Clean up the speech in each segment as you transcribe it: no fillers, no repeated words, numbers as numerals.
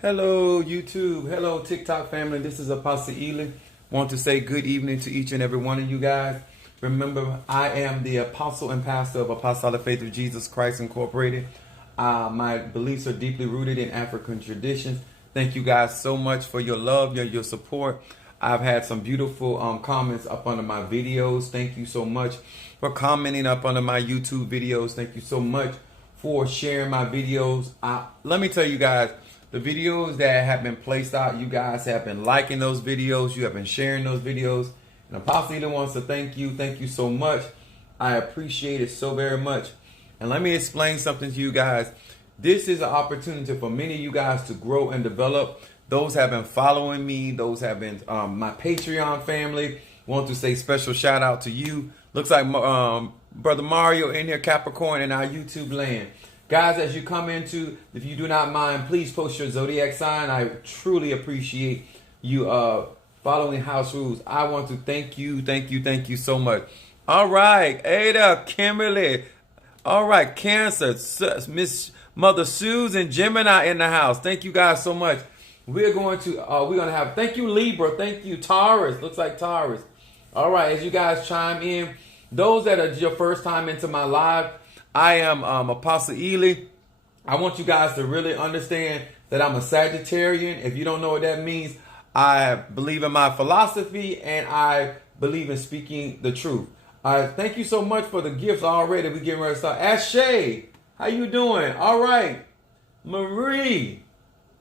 Hello, YouTube. Hello, TikTok family. This is Apostle Ely. Want to say good evening to each and every one of you guys. Remember, I am the apostle and pastor of Apostolic Faith of Jesus Christ Incorporated. My beliefs are deeply rooted in African traditions. Thank you guys so much for your love, your support. I've had some beautiful comments up under my videos. Thank you so much for commenting up under my YouTube videos. Thank you so much for sharing my videos. Let me tell you guys, the videos that have been placed out, you guys have been liking those videos. You have been sharing those videos. And Apostle Ely wants to thank you. Thank you so much. I appreciate it so very much. And let me explain something to you guys. This is an opportunity for many of you guys to grow and develop. Those have been following me. Those have been my Patreon family. Want to say special shout out to you. Looks like Brother Mario in here, Capricorn, in our YouTube land. Guys, as you come into, if you do not mind, please post your zodiac sign. I truly appreciate you following house rules. I want to thank you so much. All right, Ada, Kimberly. All right, Cancer, Miss Mother Susan, Gemini in the house. Thank you guys so much. We're going to have, thank you, Libra. Thank you, Taurus. Looks like Taurus. All right, as you guys chime in, those that are your first time into my live, I am Apostle Ely. I want you guys to really understand that I'm a Sagittarian. If you don't know what that means, I believe in my philosophy and I believe in speaking the truth. Thank you so much for the gifts already. We're getting ready to start. Ashay, how you doing? All right. Marie,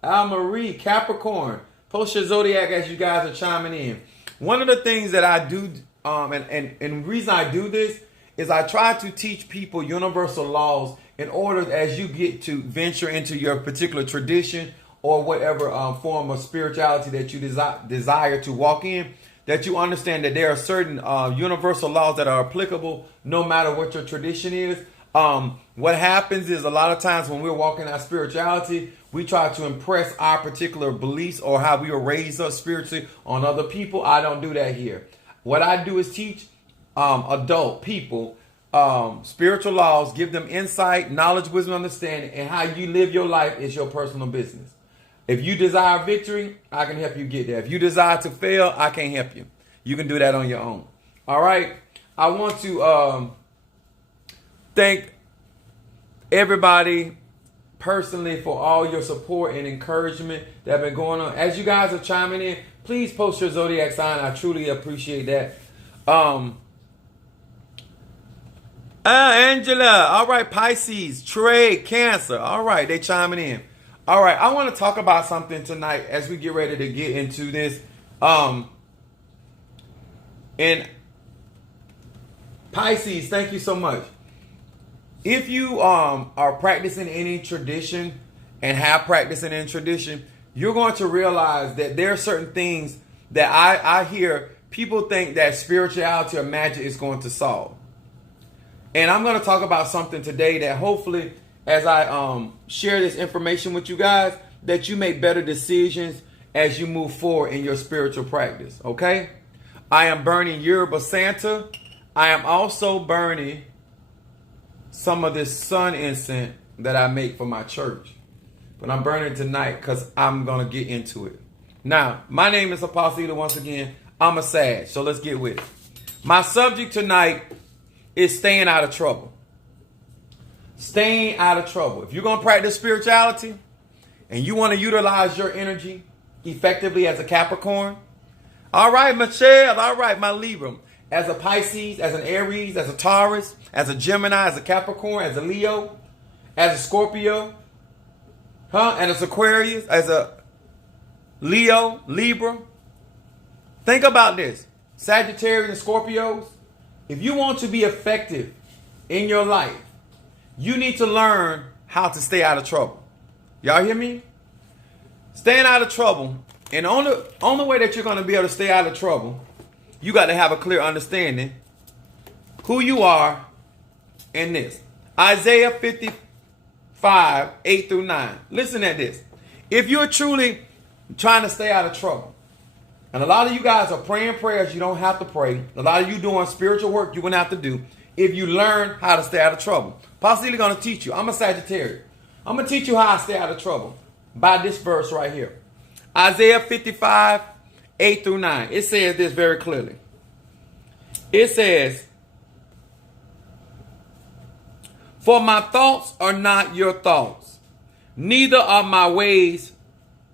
Marie, Capricorn. Post your zodiac as you guys are chiming in. One of the things that I do, and the reason I do this is I try to teach people universal laws in order as you get to venture into your particular tradition or whatever form of spirituality that you desire to walk in, that you understand that there are certain universal laws that are applicable no matter what your tradition is. What happens is a lot of times when we're walking our spirituality, we try to impress our particular beliefs or how we were raised up spiritually on other people. I don't do that here. What I do is teach adult people spiritual laws, give them insight, knowledge, wisdom, understanding, and how you live your life is your personal business. If you desire victory, I can help you get there. If you desire to fail, I can't help you. You can do that on your own. All right. I want to thank everybody personally for all your support and encouragement that have been going on. As you guys are chiming in, please post your zodiac sign. I truly appreciate that. Angela, all right, Pisces, Trey, Cancer, all right, they chiming in. All right, I want to talk about something tonight as we get ready to get into this. And Pisces, thank you so much. If you are practicing any tradition and have practiced in any tradition, you're going to realize that there are certain things that I hear people think that spirituality or magic is going to solve. And I'm going to talk about something today that hopefully, as I share this information with you guys, that you make better decisions as you move forward in your spiritual practice. Okay? I am burning Yoruba Santa. I am also burning some of this sun incense that I make for my church. But I'm burning tonight because I'm going to get into it. Now, my name is Apostle Ely once again. I'm a Sag, so let's get with it. My subject tonight is staying out of trouble. Staying out of trouble. If you're going to practice spirituality and you want to utilize your energy effectively as a Capricorn, all right, Michelle, all right, my Libra, as a Pisces, as an Aries, as a Taurus, as a Gemini, as a Capricorn, as a Leo, as a Scorpio, and as Aquarius, as a Leo, Libra. Think about this. Sagittarius and Scorpios. If you want to be effective in your life, you need to learn how to stay out of trouble. Y'all hear me? Staying out of trouble. And the only way that you're going to be able to stay out of trouble, you got to have a clear understanding who you are in this. Isaiah 55, 8 through 9. Listen at this. If you're truly trying to stay out of trouble, and a lot of you guys are praying prayers you don't have to pray. A lot of you doing spiritual work you're going to have to do if you learn how to stay out of trouble. Possibly going to teach you. I'm a Sagittarius. I'm going to teach you how I stay out of trouble. by this verse right here. Isaiah 55, 8 through 9. It says this very clearly. It says, "For my thoughts are not your thoughts, neither are my ways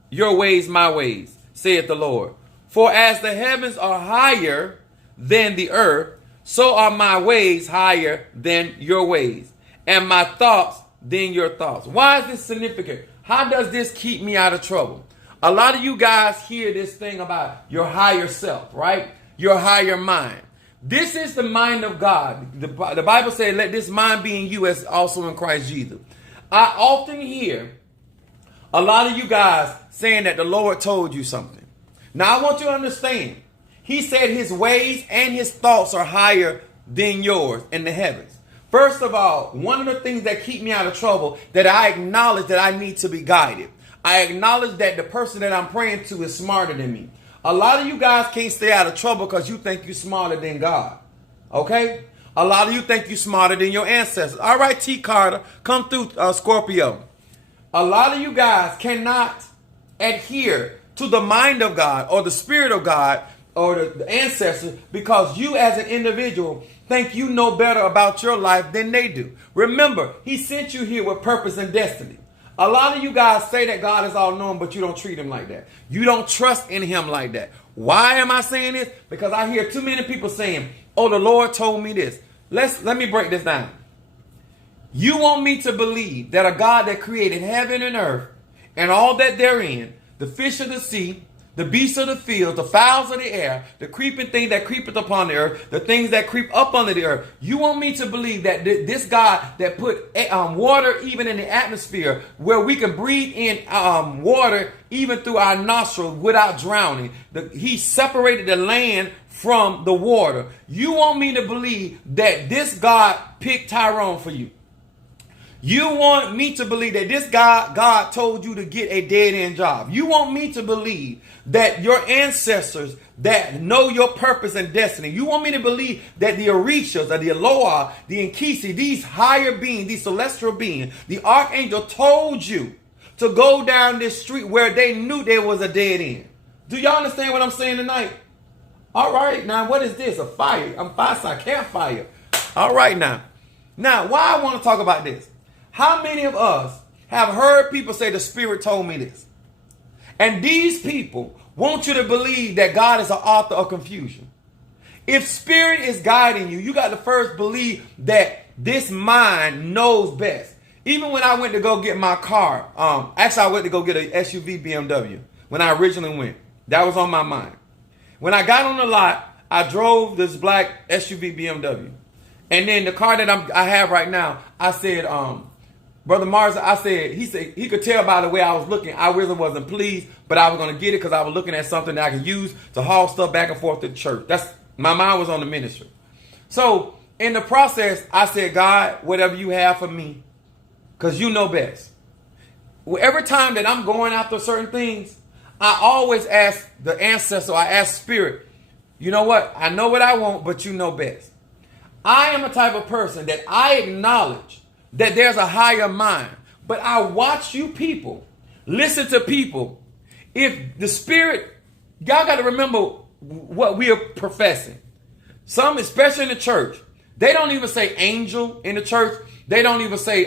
your ways my ways, saith the Lord. For as the heavens are higher than the earth, so are my ways higher than your ways, and my thoughts than your thoughts." Why is this significant? How does this keep me out of trouble? A lot of you guys hear this thing about your higher self, right? Your higher mind. This is the mind of God. The Bible says, "Let this mind be in you as also in Christ Jesus." I often hear a lot of you guys saying that the Lord told you something. Now, I want you to understand. He said his ways and his thoughts are higher than yours in the heavens. First of all, one of the things that keep me out of trouble, that I acknowledge that I need to be guided. I acknowledge that the person that I'm praying to is smarter than me. A lot of you guys can't stay out of trouble because you think you're smarter than God. Okay? A lot of you think you're smarter than your ancestors. All right, T. Carter, come through, Scorpio. A lot of you guys cannot adhere to the mind of God or the spirit of God or the ancestors because you as an individual think you know better about your life than they do. Remember, he sent you here with purpose and destiny. A lot of you guys say that God is all-knowing, but you don't treat him like that. You don't trust in him like that. Why am I saying this? Because I hear too many people saying, "Oh, the Lord told me this." Let me break this down. You want me to believe that a God that created heaven and earth and all that therein, the fish of the sea, the beasts of the field, the fowls of the air, the creeping thing that creepeth upon the earth, the things that creep up under the earth. You want me to believe that this God that put water even in the atmosphere where we can breathe in water even through our nostrils without drowning. He separated the land from the water. You want me to believe that this God picked Tyrone for you. You want me to believe that this God told you to get a dead-end job. You want me to believe that your ancestors that know your purpose and destiny. You want me to believe that the Orishas, or the Eloah, the Nkisi, these higher beings, these celestial beings, the archangel told you to go down this street where they knew there was a dead end. Do y'all understand what I'm saying tonight? All right, now what is this? A fire. I'm fireside, campfire. All right, now. Now, why I want to talk about this? How many of us have heard people say the Spirit told me this? And these people want you to believe that God is the author of confusion. If Spirit is guiding you, you got to first believe that this mind knows best. Even when I went to go get my car, actually I went to go get an SUV BMW when I originally went. That was on my mind. When I got on the lot, I drove this black SUV BMW. And then the car that I have right now, I said, Brother Mars, he said he could tell by the way I was looking, I really wasn't pleased, but I was going to get it because I was looking at something that I could use to haul stuff back and forth to the church. My mind was on the ministry. So in the process, I said, God, whatever you have for me, because you know best. Well, every time that I'm going after certain things, I always ask the ancestor, I ask Spirit, you know what? I know what I want, but you know best. I am a type of person that I acknowledge that there's a higher mind. But I watch you people, listen to people. If the Spirit, y'all got to remember what we are professing. Some, especially in the church, they don't even say angel in the church. They don't even say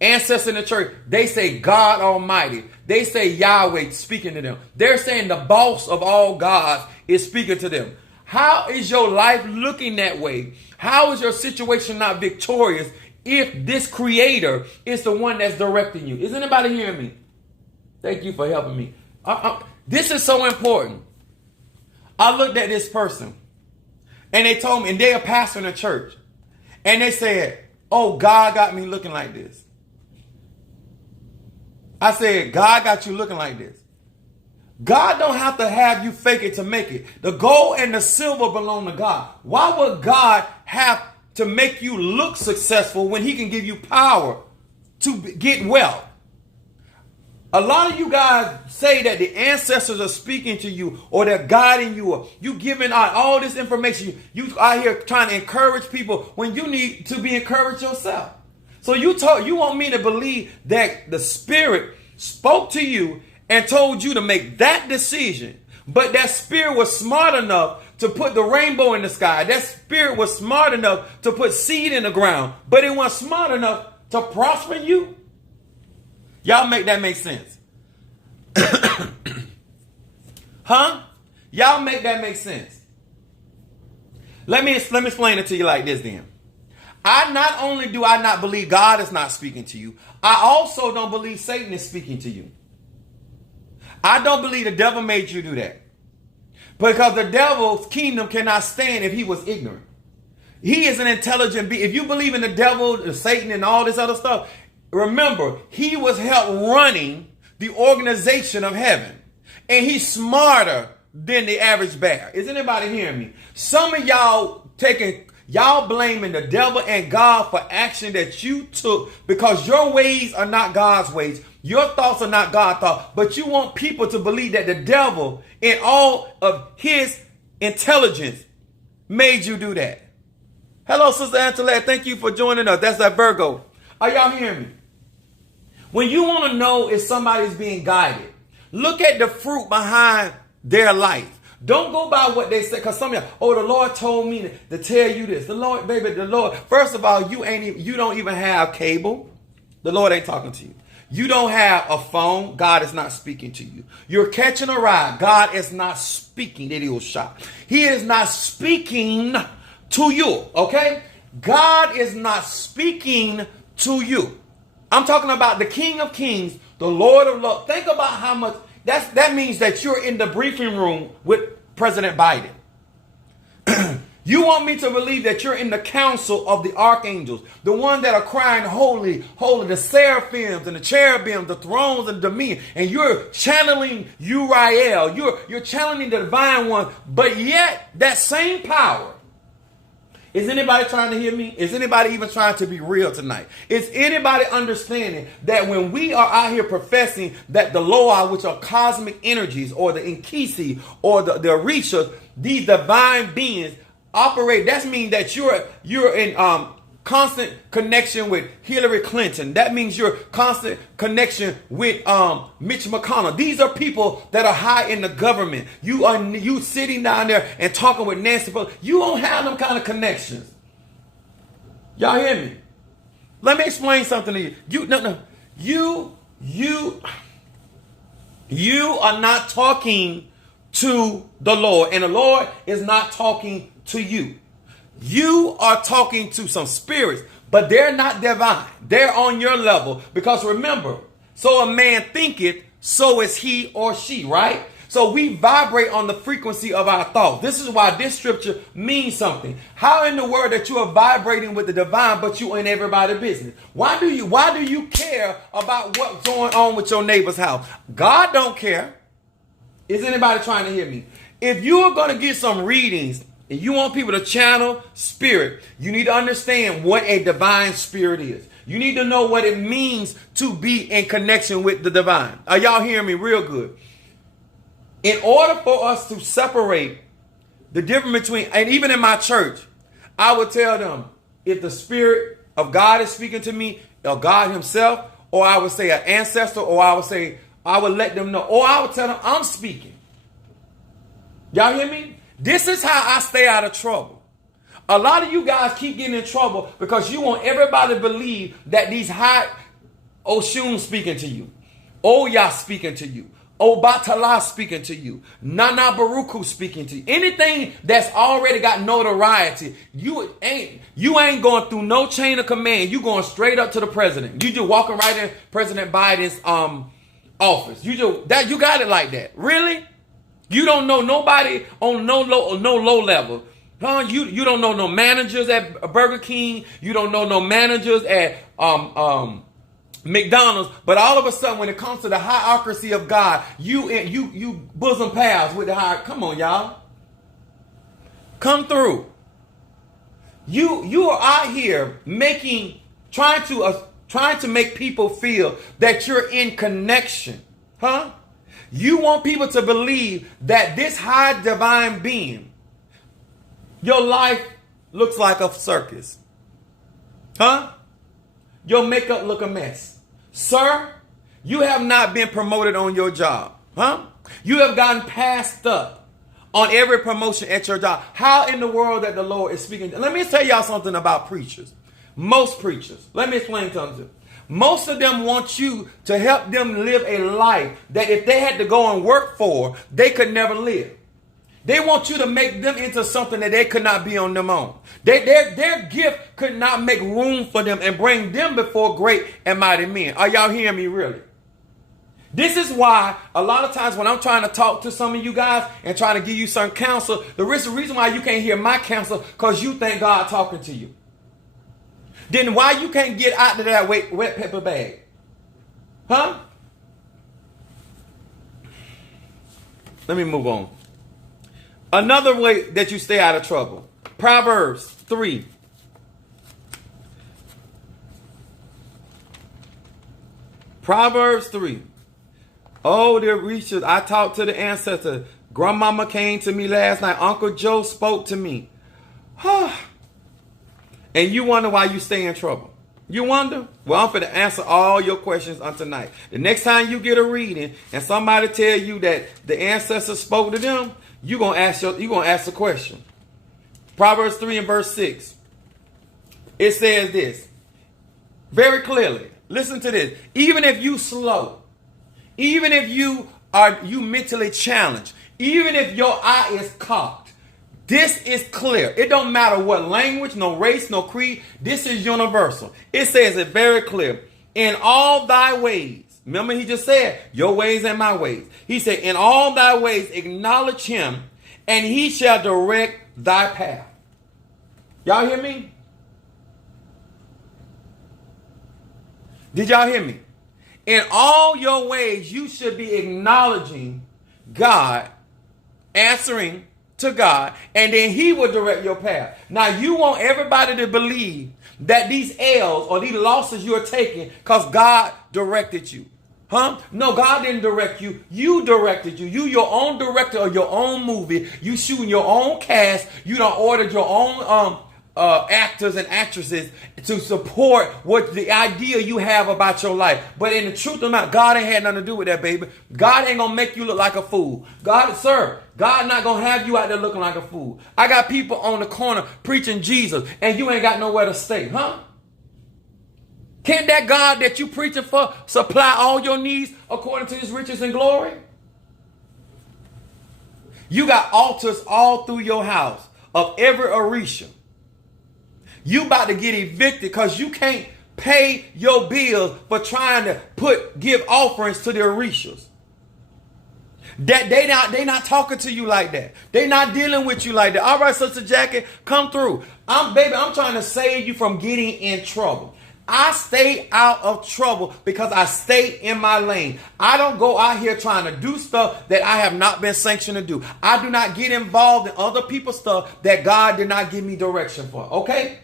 ancestor in the church. They say God Almighty. They say Yahweh speaking to them. They're saying the boss of all gods is speaking to them. How is your life looking that way? How is your situation not victorious if this creator is the one that's directing you? Is anybody hearing me? Thank you for helping me. This is so important. I looked at this person and they told me, and they're a pastor in a church, and they said, oh, God got me looking like this. I said, God got you looking like this. God don't have to have you fake it to make it. The gold and the silver belong to God. Why would God have to make you look successful when he can give you power to get wealth? A lot of you guys say that the ancestors are speaking to you or they're guiding you or you giving out all this information. You out here trying to encourage people when you need to be encouraged yourself. So you want me to believe that the Spirit spoke to you and told you to make that decision. But that spirit was smart enough to put the rainbow in the sky. That spirit was smart enough to put seed in the ground. But it wasn't smart enough to prosper you. Y'all make that make sense? Huh? Y'all make that make sense? Let me explain it to you like this then. Not only do I not believe God is not speaking to you, I also don't believe Satan is speaking to you. I don't believe the devil made you do that. Because the devil's kingdom cannot stand if he was ignorant. He is an intelligent being. If you believe in the devil, Satan, and all this other stuff, remember, he was helped running the organization of heaven. And he's smarter than the average bear. Is anybody hearing me? Some of y'all blaming the devil and God for action that you took because your ways are not God's ways. Your thoughts are not God's thoughts. But you want people to believe that the devil, in all of his intelligence, made you do that. Hello, Sister Antoinette. Thank you for joining us. That's that Virgo. Are y'all hearing me? When you want to know if somebody's being guided, look at the fruit behind their life. Don't go by what they say, because some of y'all, the Lord told me to tell you this. The Lord, baby, the Lord. First of all, you don't even have cable. The Lord ain't talking to you. You don't have a phone. God is not speaking to you. You're catching a ride. God is not speaking. He is not speaking to you. Okay? God is not speaking to you. I'm talking about the King of Kings, the Lord of Lords. Think about how much that means that you're in the briefing room with President Biden. You want me to believe that you're in the council of the archangels, the ones that are crying, holy, holy, the seraphims and the cherubims, the thrones and dominion, and you're channeling Uriel, you're channeling the divine one, but yet that same power. Is anybody trying to hear me? Is anybody even trying to be real tonight? Is anybody understanding that when we are out here professing that the Loa, which are cosmic energies, or the Inkisi, or the Orishas, these divine beings operate, that means that you're in constant connection with Hillary Clinton. That means you're constant connection with Mitch McConnell. These are people that are high in the government. You sitting down there and talking with Nancy Pelosi. You don't have them kind of connections. Y'all hear me? Let me explain something to you. You are not talking to the Lord, and the Lord is not talking to you. You are talking to some spirits, but they're not divine. They're on your level. Because remember, so a man thinketh, so is he or she, right? So we vibrate on the frequency of our thoughts. This is why this scripture means something. How in the world that you are vibrating with the divine, but you in everybody's business? Why do you care about what's going on with your neighbor's house? God don't care. Is anybody trying to hear me? If you are going to get some readings, and you want people to channel spirit, you need to understand what a divine spirit is. You need to know what it means to be in connection with the divine. Are y'all hearing me real good? In order for us to separate the difference between, and even in my church, I would tell them, if the spirit of God is speaking to me, or God himself, or I would say an ancestor, or I would let them know, or I would tell them I'm speaking. Y'all hear me? This is how I stay out of trouble. A lot of you guys keep getting in trouble because you want everybody to believe that these high Oshun speaking to you, Oya speaking to you, Obatala speaking to you, Nana Baruku speaking to you. Anything that's already got notoriety, you ain't going through no chain of command. You going straight up to the president. You just walking right in President Biden's office. You got it like that. Really? You don't know nobody on no low level. Huh? You don't know no managers at Burger King. You don't know no managers at McDonald's. But all of a sudden, when it comes to the hierarchy of God, you bosom pals with the higher. Come on, y'all. Come through. You are out here trying to make people feel that you're in connection. Huh? You want people to believe that this high divine being, your life looks like a circus. Huh? Your makeup look a mess. Sir, You have not been promoted on your job. Huh? You have gotten passed up on every promotion at your job. How in the world that the Lord is speaking? Let me tell y'all something about preachers. Most preachers. Let me explain something. Most of them want you to help them live a life that if they had to go and work for, they could never live. They want you to make them into something that they could not be on their own. Their gift could not make room for them and bring them before great and mighty men. Are y'all hearing me really? This is why a lot of times when I'm trying to talk to some of you guys and trying to give you some counsel, the reason why you can't hear my counsel because you think God talking to you. Then why you can't get out of that wet pepper bag? Huh? Let me move on. Another way that you stay out of trouble. Proverbs 3. Proverbs 3. Oh, dear reachers, I talked to the ancestor. Grandmama came to me last night. Uncle Joe spoke to me. And you wonder why you stay in trouble. You wonder? Well, I'm going to answer all your questions on tonight. The next time you get a reading and somebody tell you that the ancestors spoke to them, you're going to ask the question. Proverbs 3 and verse 6. It says this very clearly. Listen to this. Even if you slow, even if you mentally challenged, even if your eye is cocked, this is clear. It don't matter what language, no race, no creed. This is universal. It says it very clear. In all thy ways. Remember he just said, your ways and my ways. He said, in all thy ways acknowledge him, and he shall direct thy path. Y'all hear me? Did y'all hear me? In all your ways, you should be acknowledging God, answering to God, and then he will direct your path. Now, you want everybody to believe that these L's or these losses you're taking because God directed you. Huh? No, God didn't direct you. You directed you. You your own director of your own movie. You shooting your own cast. You done ordered your own actors and actresses to support what the idea you have about your life. But in the truth of the matter, God ain't had nothing to do with that, baby. God ain't gonna make you look like a fool. God not gonna have you out there looking like a fool. I got people on the corner preaching Jesus and you ain't got nowhere to stay, huh? Can't that God that you preaching for supply all your needs according to his riches and glory? You got altars all through your house of every Orisha. You about to get evicted because you can't pay your bills for trying to give offerings to the Orishas. That they not talking to you like that. They not dealing with you like that. All right, Sister Jackie, come through. I'm trying to save you from getting in trouble. I stay out of trouble because I stay in my lane. I don't go out here trying to do stuff that I have not been sanctioned to do. I do not get involved in other people's stuff that God did not give me direction for. Okay?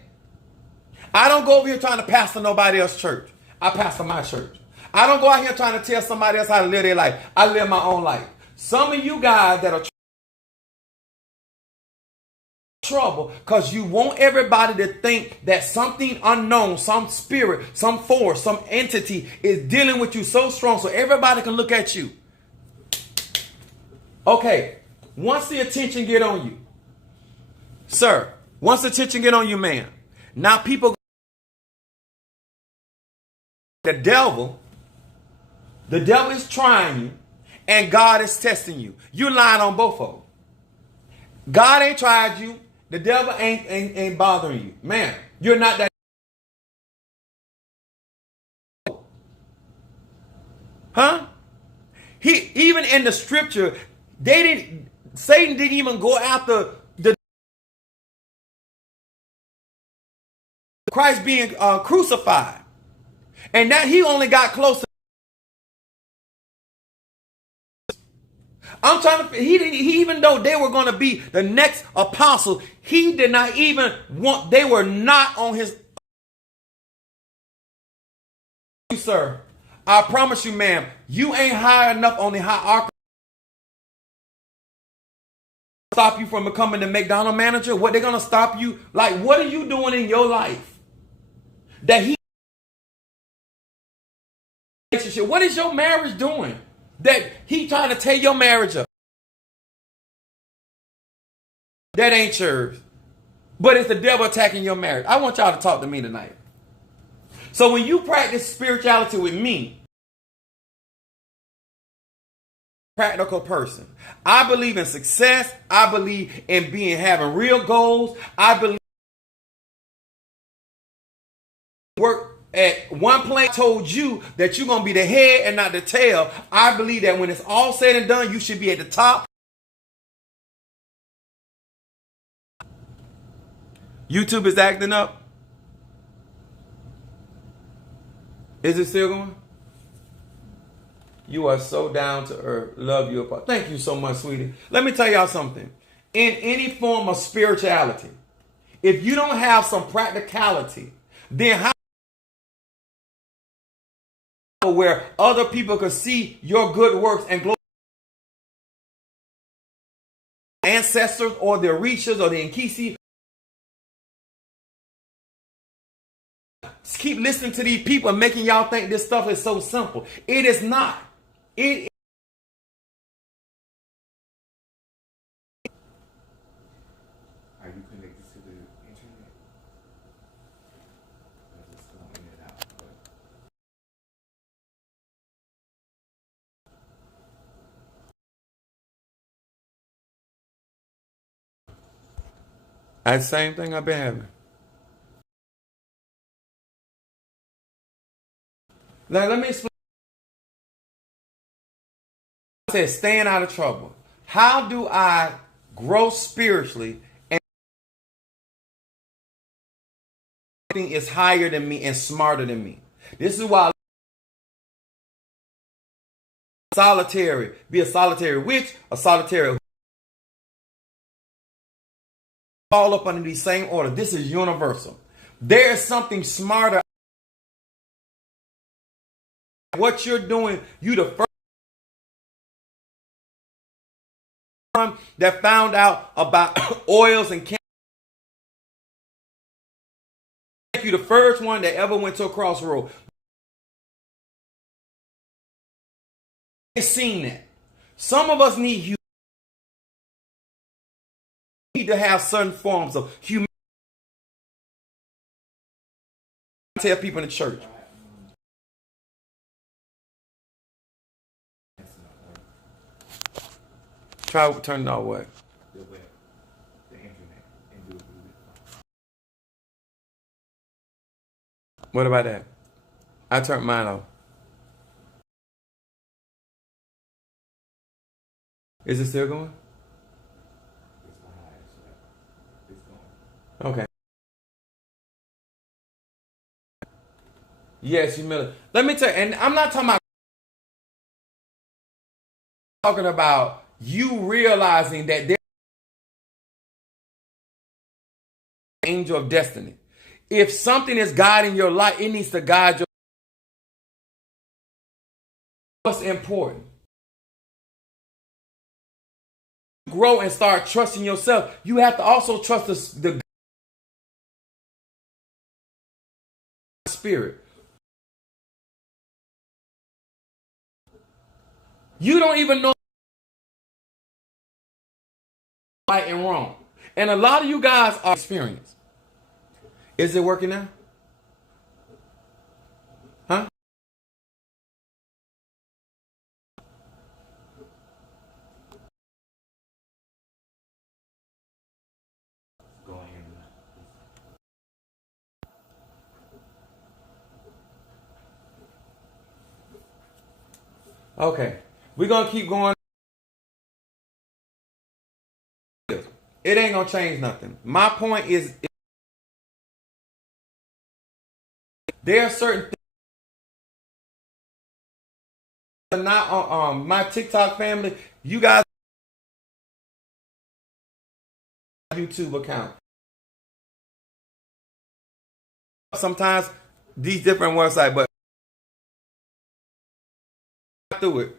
I don't go over here trying to pastor nobody else's church. I pastor my church. I don't go out here trying to tell somebody else how to live their life. I live my own life. Some of you guys that are trouble because you want everybody to think that something unknown, some spirit, some force, some entity is dealing with you so strong so everybody can look at you. Okay, once the attention get on you, sir, once the attention get on you, man, now people, the devil is trying you and God is testing you. You're lying on both of them. God ain't tried you. The devil ain't bothering you. Man, you're not that. Huh? Even in the scripture, Satan didn't even go after the Christ being crucified. And that he only got close to. I'm trying to, even though they were going to be the next apostle, he did not even want, they were not on his. Sir, I promise you, ma'am, you ain't high enough on the hierarchy to stop you from becoming the McDonald's manager. What they're going to stop you? Like, what are you doing in your life that he relationship relationship? What is your marriage doing that he trying to tear your marriage up? That ain't yours. But it's the devil attacking your marriage. I want y'all to talk to me tonight. So when you practice spirituality with me, practical person, I believe in success. I believe in having real goals. I believe work at one place. I told you that you're going to be the head and not the tail. I believe that when it's all said and done, you should be at the top. YouTube is acting up. Is it still going? You are so down to earth. Love you. Thank you so much, sweetie. Let me tell y'all something. In any form of spirituality, if you don't have some practicality, then how where other people can see your good works and glorify ancestors or the Orishas or the Nkisi. Keep listening to these people and making y'all think this stuff is so simple. It is not. It Are you connected to the internet? It's going in and out, That's the same thing I've been having. Now let me explain. I said staying out of trouble. How do I grow spiritually and something is higher than me and smarter than me? This is why solitary, be a solitary witch, a solitary all up under the same order. This is universal. There is something smarter. What you're doing, you the first one that found out about oils and candles. You the first one that ever went to a crossroad. They've seen that. Some of us need to have certain forms of humility. I tell people in the church. Try to turn it off what? the web, the internet, and do it. What about that? I turned mine off. Is it still going? It's live, so it's going. Okay. Yes, humility. Let me tell you, and I'm not talking about you realizing that there's an angel of destiny. If something is guiding your life, it needs to guide your life. What's important? Grow and start trusting yourself. You have to also trust the spirit. You don't even know right and wrong. And a lot of you guys are experienced. Is it working now? Huh? Going in. Okay. We're going to keep going. It ain't going to change nothing. My point is, there are certain things that are not on my TikTok family. You guys YouTube account. Sometimes these different websites, but through it.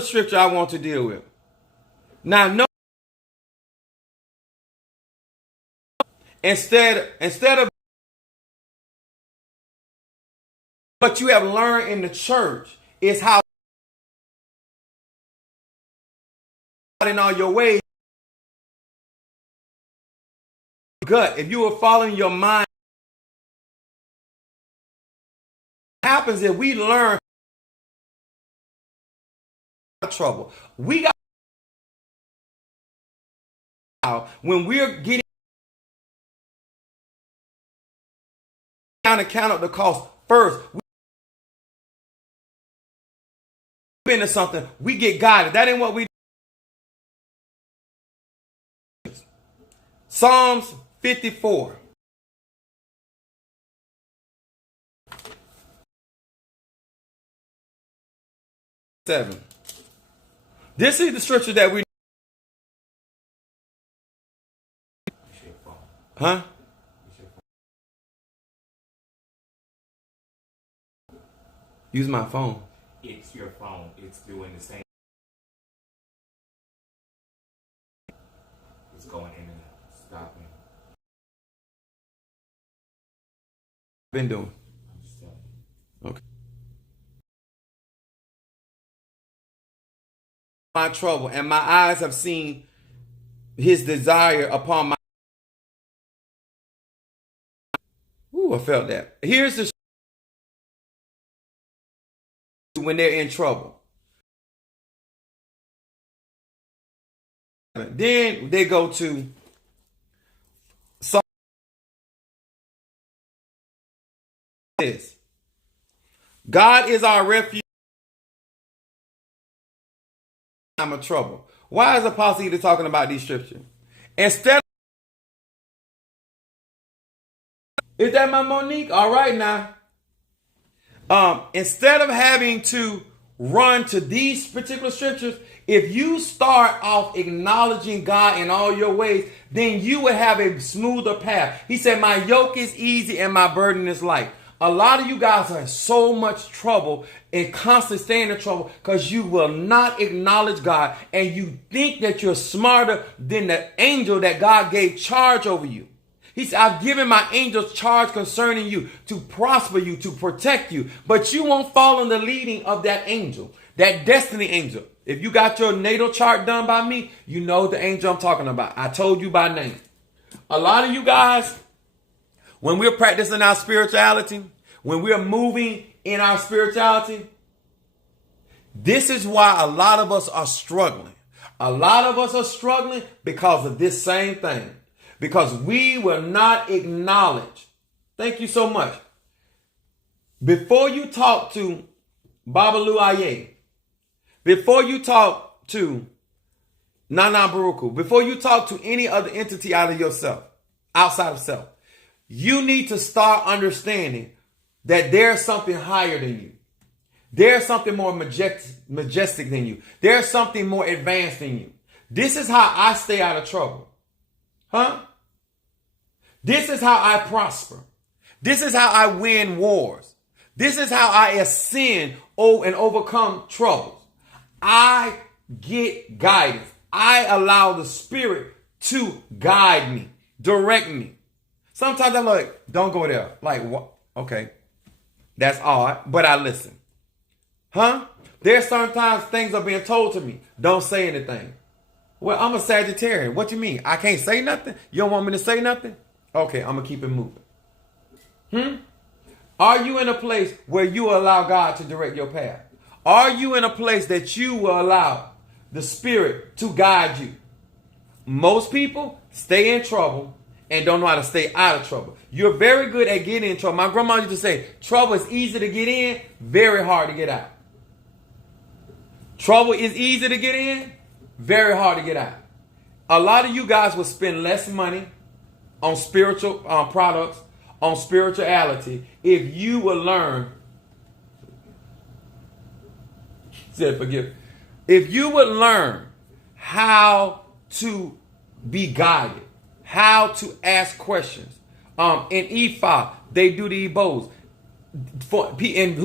Scripture I want to deal with. Now, no. Instead of what you have learned in the church is how in all your ways. Gut. If you were following your mind, what happens is we learn trouble. We got when we're getting down to count up the cost first. We into something, we get guided. That ain't what we do. Psalms 54. This is the scripture that we. Huh? Use my phone. It's your phone. It's doing the same. It's going in and out. Stopping. Been doing. I'm just telling you. Okay. My trouble, and my eyes have seen his desire upon my. Ooh, I felt that. Here's the when they're in trouble. Then they go to this. God is our refuge in time of trouble. Why is Apostle Ely talking about these scriptures? Instead, is that my Monique? All right now. Instead of having to run to these particular scriptures, if you start off acknowledging God in all your ways, then you will have a smoother path. He said, my yoke is easy and my burden is light. A lot of you guys are in so much trouble and constantly staying in trouble because you will not acknowledge God and you think that you're smarter than the angel that God gave charge over you. He said, I've given my angels charge concerning you to prosper you, to protect you, but you won't follow the leading of that angel, that destiny angel. If you got your natal chart done by me, you know the angel I'm talking about. I told you by name. A lot of you guys, when we're practicing our spirituality, when we're moving in our spirituality, this is why a lot of us are struggling. A lot of us are struggling because of this same thing. Because we will not acknowledge. Thank you so much. Before you talk to Babalu Aye, before you talk to Nana Baruku, before you talk to any other entity out of yourself, outside of self, you need to start understanding that there's something higher than you. There's something more majestic than you. There's something more advanced than you. This is how I stay out of trouble. Huh? This is how I prosper. This is how I win wars. This is how I ascend and overcome troubles. I get guidance. I allow the Spirit to guide me, direct me. Sometimes I'm like, don't go there. Like, what? Okay, that's odd, but I listen. Huh? There's sometimes things are being told to me. Don't say anything. Well, I'm a Sagittarian. What you mean? I can't say nothing? You don't want me to say nothing? Okay, I'm going to keep it moving. Are you in a place where you allow God to direct your path? Are you in a place that you will allow the Spirit to guide you? Most people stay in trouble and don't know how to stay out of trouble. You're very good at getting in trouble. My grandma used to say, trouble is easy to get in, very hard to get out. Trouble is easy to get in, very hard to get out. A lot of you guys will spend less money on spiritual products, on spirituality, if you will learn. Said forgive. If you would learn how to be guided, how to ask questions. In Ifa, they do the Ebos. In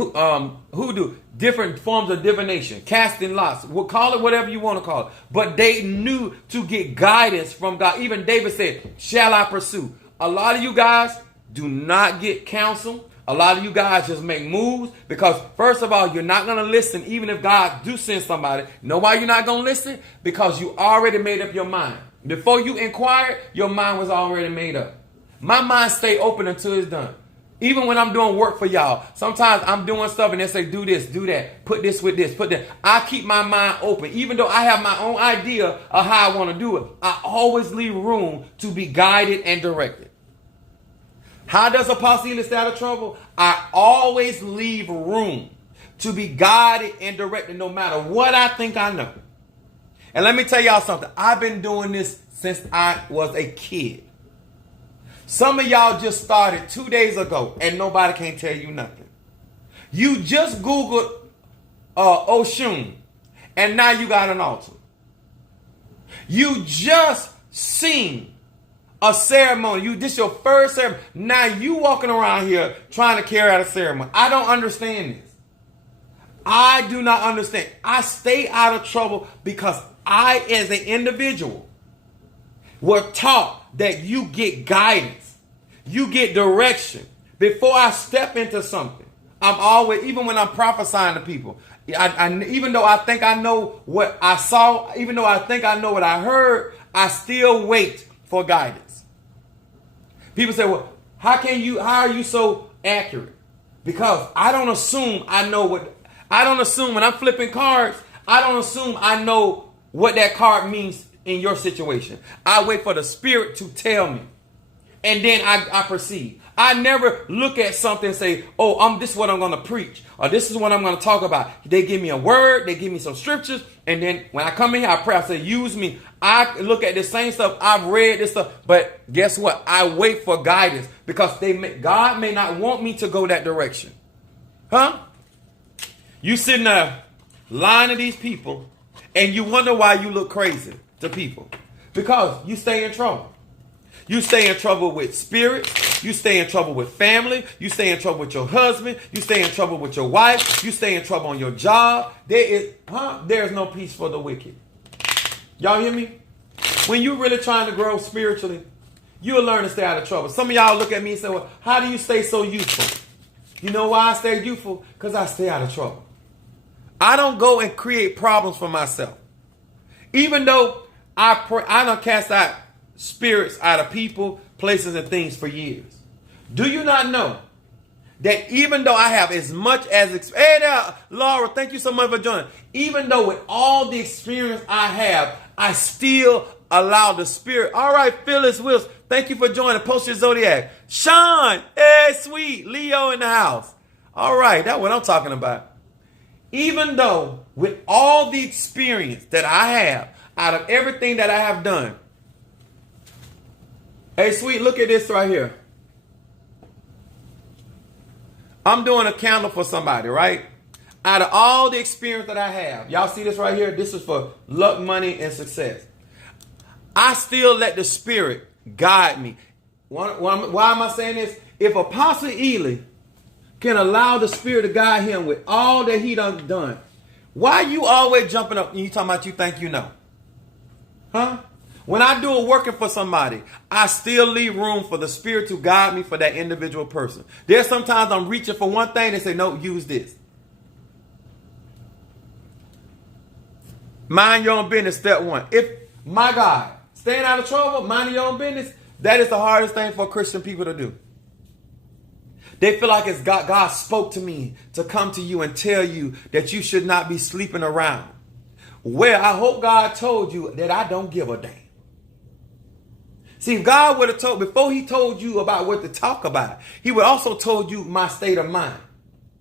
hoodoo, different forms of divination, casting lots. We'll call it whatever you want to call it. But they knew to get guidance from God. Even David said, shall I pursue? A lot of you guys do not get counsel. A lot of you guys just make moves because, first of all, you're not going to listen even if God do send somebody. Know why you're not going to listen? Because you already made up your mind. Before you inquired, your mind was already made up. My mind stay open until it's done. Even when I'm doing work for y'all, sometimes I'm doing stuff and they say, do this, do that, put this with this, put that. I keep my mind open. Even though I have my own idea of how I want to do it, I always leave room to be guided and directed. How does Apostle Ely stay out of trouble? I always leave room to be guided and directed no matter what I think I know. And let me tell y'all something. I've been doing this since I was a kid. Some of y'all just started 2 days ago and nobody can tell you nothing. You just Googled Oshun and now you got an altar. You just seen a ceremony. This your first ceremony. Now you walking around here trying to carry out a ceremony. I don't understand this. I do not understand. I stay out of trouble because I, as an individual, were taught that you get guidance. You get direction. Before I step into something, I'm always, even when I'm prophesying to people, even though I think I know what I saw, even though I think I know what I heard, I still wait for guidance. People say, well, how are you so accurate? Because I don't assume I know I don't assume when I'm flipping cards, I don't assume I know what that card means in your situation. I wait for the Spirit to tell me. And then I proceed. I never look at something and say, oh, this is what I'm going to preach. Or this is what I'm going to talk about. They give me a word. They give me some scriptures. And then when I come in here, I pray. I say, use me. I look at the same stuff. I've read this stuff. But guess what? I wait for guidance. Because God may not want me to go that direction. Huh? You sitting there lying to these people. And you wonder why you look crazy to people. Because you stay in trouble. You stay in trouble with spirit. You stay in trouble with family. You stay in trouble with your husband. You stay in trouble with your wife. You stay in trouble on your job. There is no peace for the wicked. Y'all hear me? When you're really trying to grow spiritually, you'll learn to stay out of trouble. Some of y'all look at me and say, well, how do you stay so youthful? You know why I stay youthful? Because I stay out of trouble. I don't go and create problems for myself. Even though I don't cast out spirits out of people, places, and things for years. Do you not know that even though I have as much as hey there, Laura, thank you so much for joining. Even though with all the experience I have, I still allow the Spirit. All right, Phyllis Wills, thank you for joining. Post your zodiac. Sean, hey, sweet. Leo in the house. All right, that's what I'm talking about. Even though with all the experience that I have out of everything that I have done, hey, sweet, look at this right here. I'm doing a candle for somebody, right? Out of all the experience that I have, y'all see this right here? This is for luck, money, and success. I still let the Spirit guide me. Why am I saying this? If Apostle Ely can allow the Spirit to guide him with all that he done, why you always jumping up and you talking about you think you know? Huh? When I do a working for somebody, I still leave room for the Spirit to guide me for that individual person. There's sometimes I'm reaching for one thing, they say, no, use this. Mind your own business, step one. If, my God, staying out of trouble, minding your own business, that is the hardest thing for Christian people to do. They feel like it's God spoke to me to come to you and tell you that you should not be sleeping around. Well, I hope God told you that I don't give a damn. See, if God would have told, before he told you about what to talk about, he would also told you my state of mind.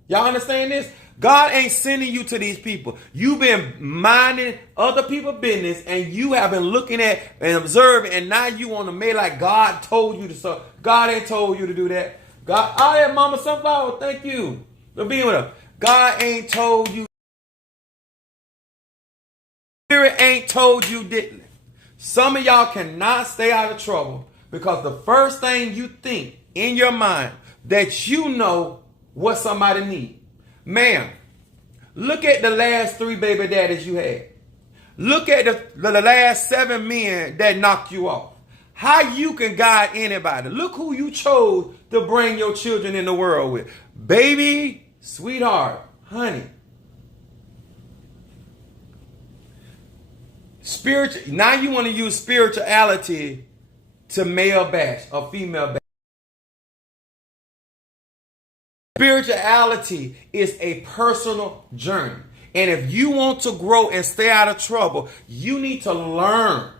Y'all understand this? God ain't sending you to these people. You've been minding other people's business and you have been looking at and observing, and now you want to make like God told you to. So God ain't told you to do that. God, oh yeah, Mama Sunflower, thank you for being with us. God ain't told you. Spirit ain't told you, didn't. Some of y'all cannot stay out of trouble because the first thing you think in your mind that you know what somebody needs. Ma'am, look at the last 3 baby daddies you had. Look at the last 7 men that knocked you off. how you can guide anybody. Look who you chose to bring your children in the world with. Baby, sweetheart, honey. Now you want to use spirituality to male bash or female bash. Spirituality is a personal journey. And if you want to grow and stay out of trouble, you need to learn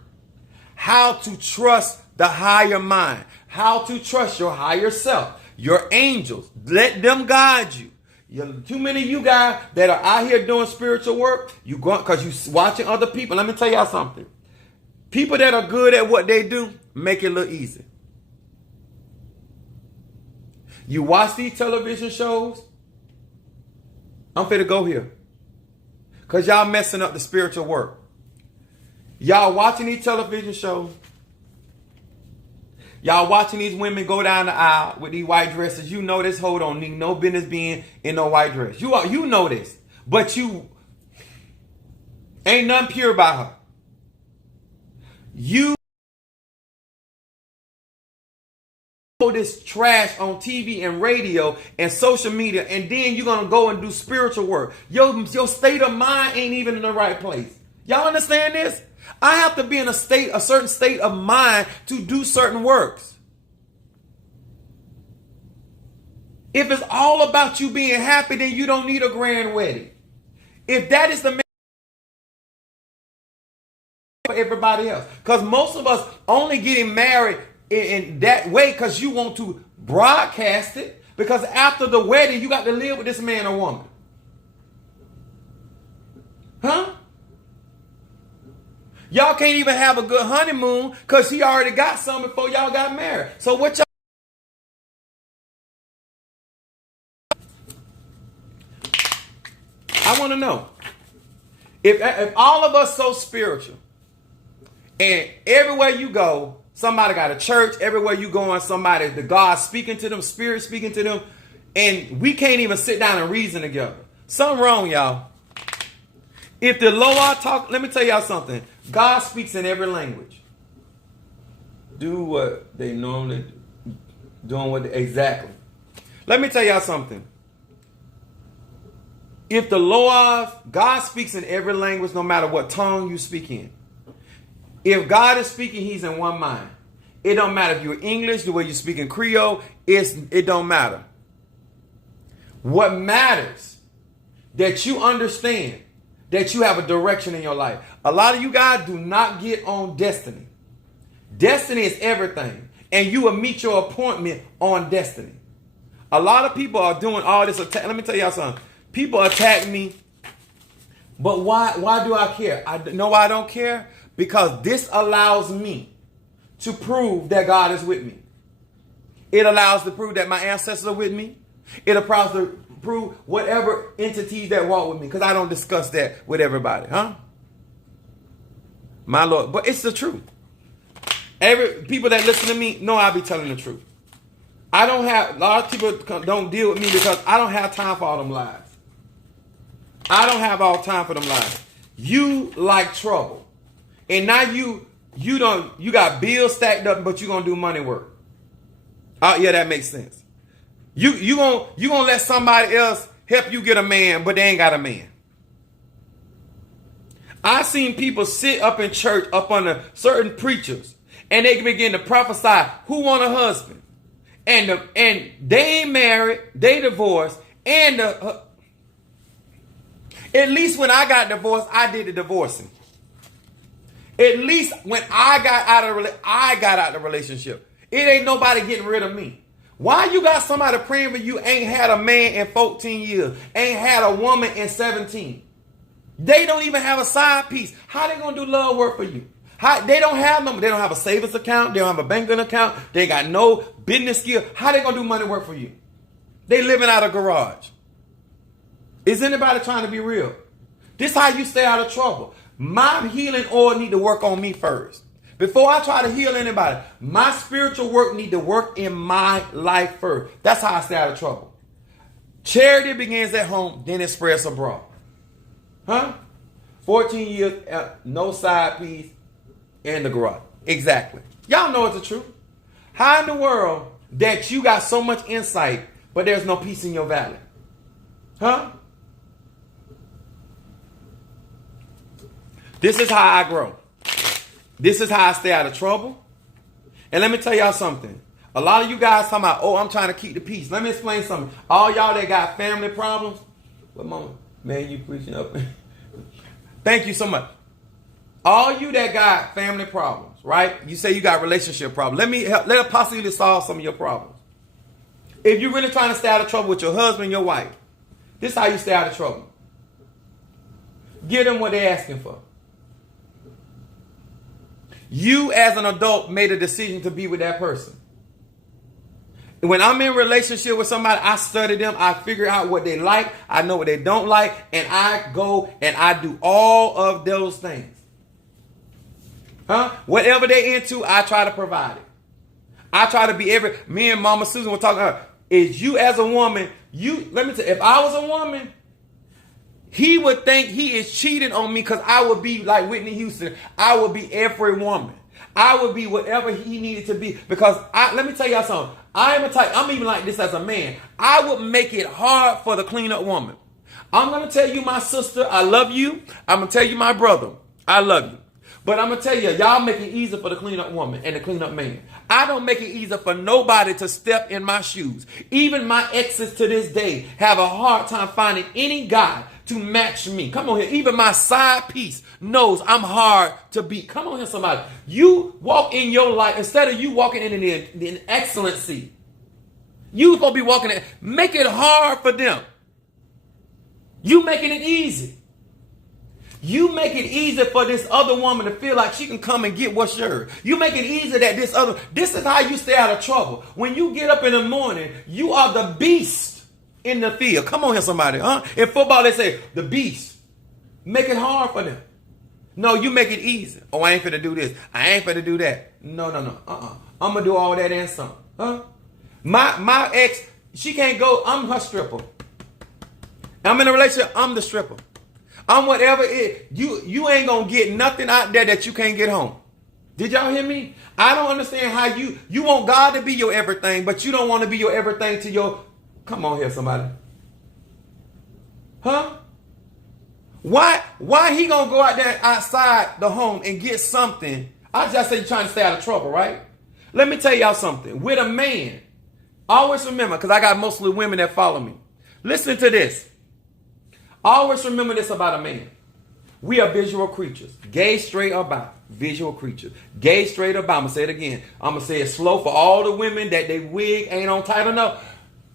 how to trust the higher mind, how to trust your higher self, your angels. Let them guide you. Too many of you guys that are out here doing spiritual work, you go because you watching other people. Let me tell y'all something. People that are good at what they do make it look easy. You watch these television shows. I'm finna go here. Because y'all messing up the spiritual work. Y'all watching these television shows. Y'all watching these women go down the aisle with these white dresses. You know this hoe don't need no business being in no white dress. You know this. But you ain't nothing pure about her. You this trash on TV and radio and social media, and then you're gonna go and do spiritual work. Your state of mind ain't even in the right place. Y'all understand this? I have to be in a certain state of mind to do certain works. If it's all about you being happy, then you don't need a grand wedding. If that is the for everybody else, because most of us only getting married in that way because you want to broadcast it, because after the wedding you got to live with this man or woman. Huh? Y'all can't even have a good honeymoon because he already got some before y'all got married. So what y'all? I want to know if all of us so spiritual, and everywhere you go, somebody got a church. Everywhere you going, somebody, the God speaking to them, Spirit speaking to them, and we can't even sit down and reason together. Something wrong, y'all. If the Lord talk, let me tell y'all something. God speaks in every language. Do what they normally do. Doing what exactly. Let me tell y'all something. If the Lord, God speaks in every language, no matter what tongue you speak in. If God is speaking, he's in one mind. It don't matter if you're English, the way you speak in Creole, it don't matter. What matters, that you understand that you have a direction in your life. A lot of you guys do not get on destiny. Destiny is everything. And you will meet your appointment on destiny. A lot of people are doing all this attack. Let me tell y'all something. People attack me. But why do I care? I know why I don't care. Because this allows me to prove that God is with me. It allows to prove that my ancestors are with me. It allows to prove whatever entities that walk with me. Because I don't discuss that with everybody. Huh? My Lord. But it's the truth. People that listen to me know I be telling the truth. A lot of people don't deal with me because I don't have time for all them lies. I don't have all time for them lies. You like trouble. And now you got bills stacked up, but you're gonna do money work. Yeah, that makes sense. You gonna let somebody else help you get a man, but they ain't got a man. I seen people sit up in church up under certain preachers, and they begin to prophesy who want a husband, and they ain't married, they divorced, and at least when I got divorced, I did the divorcing. At least when I got out of the relationship. It ain't nobody getting rid of me. Why you got somebody praying for you ain't had a man in 14 years, ain't had a woman in 17? They don't even have a side piece. How they gonna do love work for you? They don't have a savings account, they don't have a banking account, they got no business skill. How they gonna do money work for you? They living out of a garage. Is anybody trying to be real? This is how you stay out of trouble. My healing oil need to work on me first. Before I try to heal anybody, my spiritual work need to work in my life first. That's how I stay out of trouble. Charity begins at home, then it spreads abroad. Huh? 14 years, no side piece, in the garage. Exactly. Y'all know it's the truth. How in the world that you got so much insight, but there's no peace in your valley? Huh? This is how I grow. This is how I stay out of trouble. And let me tell y'all something. A lot of you guys talking about, oh, I'm trying to keep the peace. Let me explain something. All y'all that got family problems. What moment? Man, you preaching up. Thank you so much. All you that got family problems, right? You say you got relationship problems. Let us possibly solve some of your problems. If you're really trying to stay out of trouble with your husband, your wife, this is how you stay out of trouble. Give them what they're asking for. You as an adult made a decision to be with that person. When I'm in a relationship with somebody, I study them. I figure out what they like. I know what they don't like. And I go and I do all of those things. Huh? Whatever they're into, I try to provide it. I try to be me and Mama Susan were talking about, is you as a woman, let me tell you, if I was a woman, he would think he is cheating on me because I would be like Whitney Houston. I would be every woman. I would be whatever he needed to be because let me tell y'all something. I am a type, I'm even like this as a man. I would make it hard for the clean-up woman. I'm going to tell you, my sister, I love you. I'm going to tell you, my brother, I love you. But I'm going to tell you, y'all make it easier for the clean-up woman and the clean-up man. I don't make it easier for nobody to step in my shoes. Even my exes to this day have a hard time finding any guy to match me. Come on here. Even my side piece knows I'm hard to beat. Come on here, somebody. You walk in your life, instead of you walking in excellency, you supposed to be walking in, make it hard for them. You making it easy. You make it easy for this other woman to feel like she can come and get what's yours. You make it easy that this is how you stay out of trouble. When you get up in the morning, you are the beast in the field. Come on here, somebody. Huh? In football, they say the beast. Make it hard for them. No, you make it easy. Oh, I ain't finna do this. I ain't finna do that. No. I'm gonna do all that and some. Huh? My ex, she can't go. I'm her stripper. I'm in a relationship. I'm the stripper. I'm whatever it is. You ain't gonna get nothing out there that you can't get home. Did y'all hear me? I don't understand how you want God to be your everything, but you don't want to be your everything to your. Come on here, somebody. Huh? Why he gonna go out there outside the home and get something? I just say you're trying to stay out of trouble, right? Let me tell y'all something. With a man, always remember, because I got mostly women that follow me. Listen to this. Always remember this about a man. We are visual creatures. Gay, straight, or bi. Visual creatures. Gay, straight, or bi. I'm going to say it again. I'm going to say it slow for all the women that they wig ain't on tight enough.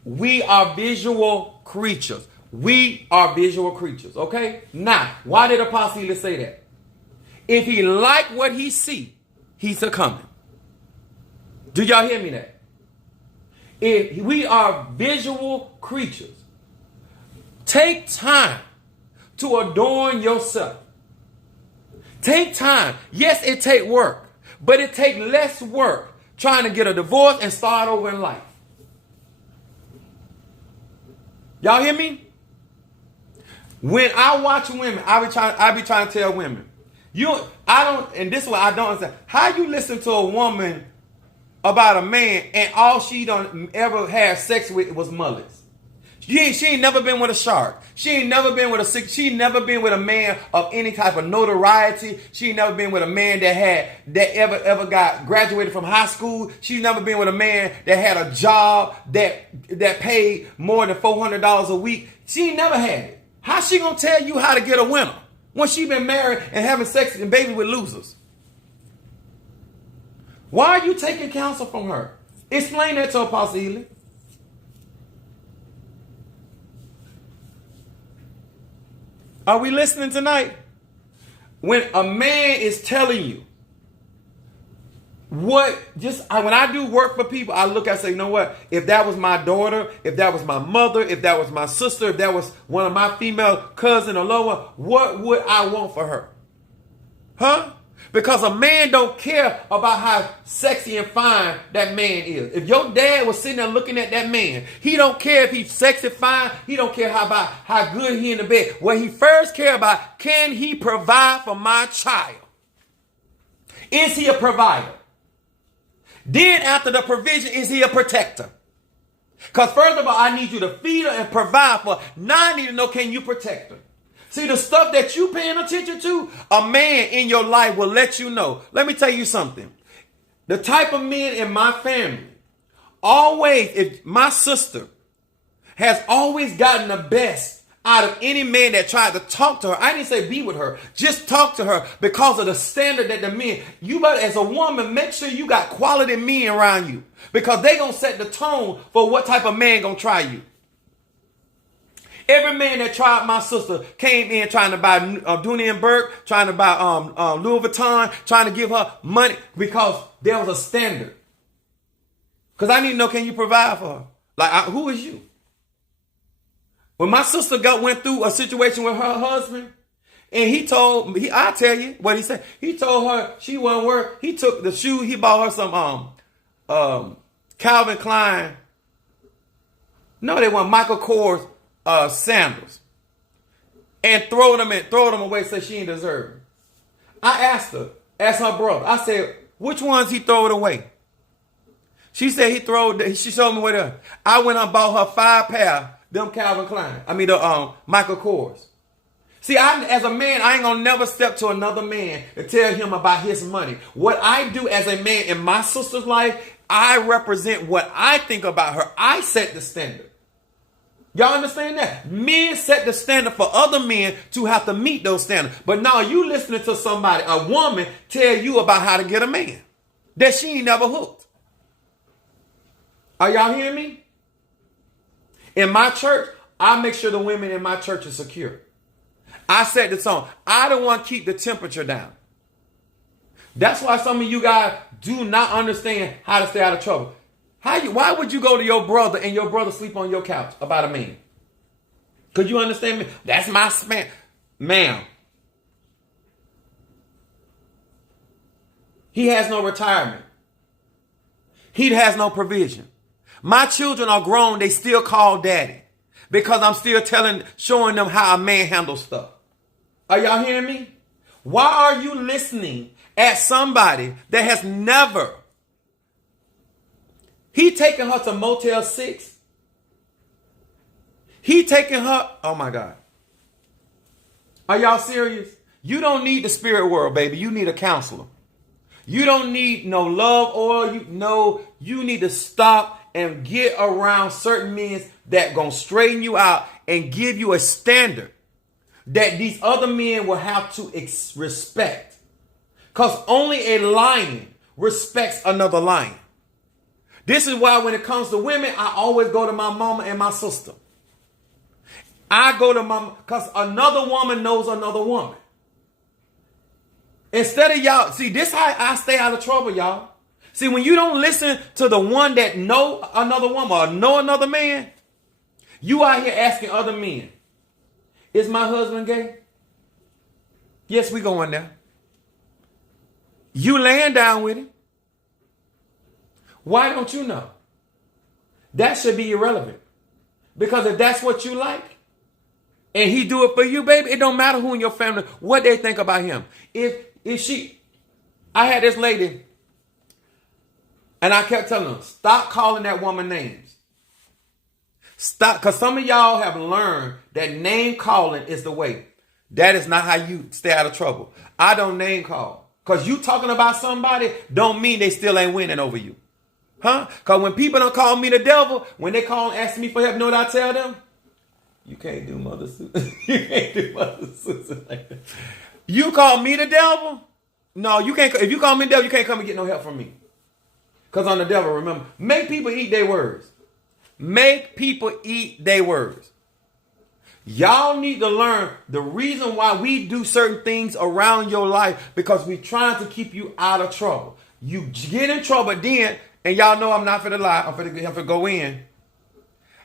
We are visual creatures. We are visual creatures. Okay? Now, why did Apostle Ely say that? If he like what he see, he's succumbing. Do y'all hear me that? If we are visual creatures, take time to adorn yourself. Take time. Yes, it take work, but it take less work trying to get a divorce and start over in life. Y'all hear me? When I watch women, I be trying to tell women, and this is what I don't understand. How you listen to a woman about a man and all she don't ever have sex with was mullets? She ain't never been with a shark. She ain't never been with she ain't never been with a man of any type of notoriety. She ain't never been with a man that ever got graduated from high school. She's never been with a man that had a job that paid more than $400 a week. She ain't never had it. How's she gonna tell you how to get a winner when she been married and having sex and baby with losers? Why are you taking counsel from her? Explain that to Apostle Ely. Are we listening tonight? When a man is telling you when I do work for people, I look at say, you know what? If that was my daughter, if that was my mother, if that was my sister, if that was one of my female cousin or lower, what would I want for her? Huh? Because a man don't care about how sexy and fine that man is. If your dad was sitting there looking at that man, he don't care if he's sexy, fine. He don't care about how good he in the bed. What he first care about, can he provide for my child? Is he a provider? Then after the provision, is he a protector? Because first of all, I need you to feed her and provide for her. Now I need to know, can you protect her? See, the stuff that you paying attention to, a man in your life will let you know. Let me tell you something. The type of men in my family, always, if my sister has always gotten the best out of any man that tried to talk to her. I didn't say be with her. Just talk to her because of the standard that the men, you better, as a woman, make sure you got quality men around you because they going to set the tone for what type of man going to try you. Every man that tried my sister came in trying to buy Dooney and Burke, trying to buy Louis Vuitton, trying to give her money because there was a standard. Because I need to know, can you provide for her? Like, who is you? When my sister went through a situation with her husband, and he told me, I'll tell you what he said. He told her she wouldn't work. He took the shoe, he bought her some Calvin Klein. No, they weren't Michael Kors sandals. And throw them away, said she didn't deserve them. I asked her brother, I said, which ones he throw it away? She said she showed me what else. I went and bought her 5 pair. Them Calvin Klein. The Michael Kors. See, as a man, I ain't gonna never step to another man to tell him about his money. What I do as a man in my sister's life, I represent what I think about her. I set the standard. Y'all understand that? Men set the standard for other men to have to meet those standards. But now you listening to somebody, a woman, tell you about how to get a man that she ain't never hooked. Are y'all hearing me? In my church, I make sure the women in my church are secure. I set the tone. I don't want to keep the temperature down. That's why some of you guys do not understand how to stay out of trouble. Why would you go to your brother and your brother sleep on your couch about a man? Could you understand me? That's my man. Ma'am. He has no retirement. He has no provision. My children are grown. They still call daddy because I'm still showing them how a man handles stuff. Are y'all hearing me? Why are you listening at somebody that has never? He taking her to Motel 6. He taking her. Oh my God. Are y'all serious? You don't need the spirit world, baby. You need a counselor. You don't need no love oil. You need to stop and get around certain men that gonna straighten you out and give you a standard that these other men will have to respect. Because only a lion respects another lion. This is why when it comes to women, I always go to my mama and my sister. I go to mama because another woman knows another woman. Instead of y'all, see, this is how I stay out of trouble, y'all. See, when you don't listen to the one that know another woman or know another man, you out here asking other men, is my husband gay? Yes, we going there. You laying down with him. Why don't you know? That should be irrelevant. Because if that's what you like, and he do it for you, baby, it don't matter who in your family, what they think about him. I had this lady, and I kept telling them, stop calling that woman names. Stop, because some of y'all have learned that name calling is the way. That is not how you stay out of trouble. I don't name call. Because you talking about somebody don't mean they still ain't winning over you. Huh? Because when people don't call me the devil, when they call and ask me for help, you know what I tell them? You can't do Mother Susan. You can't do Mother Susan like that. You call me the devil? No, you can't. If you call me the devil, you can't come and get no help from me. Because I'm the devil, remember. Make people eat their words. Make people eat their words. Y'all need to learn the reason why we do certain things around your life because we're trying to keep you out of trouble. You get in trouble then, and y'all know I'm not for the lie. I'm for to go in.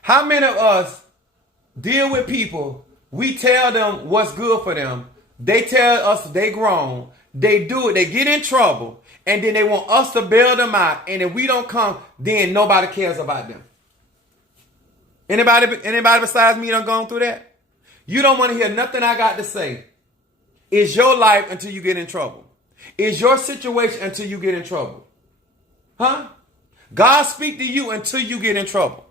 How many of us deal with people? We tell them what's good for them. They tell us they grown. They do it. They get in trouble. And then they want us to bail them out. And if we don't come, then nobody cares about them. Anybody besides me done gone through that? You don't want to hear nothing I got to say. It's your life until you get in trouble. It's your situation until you get in trouble. Huh? God speak to you until you get in trouble.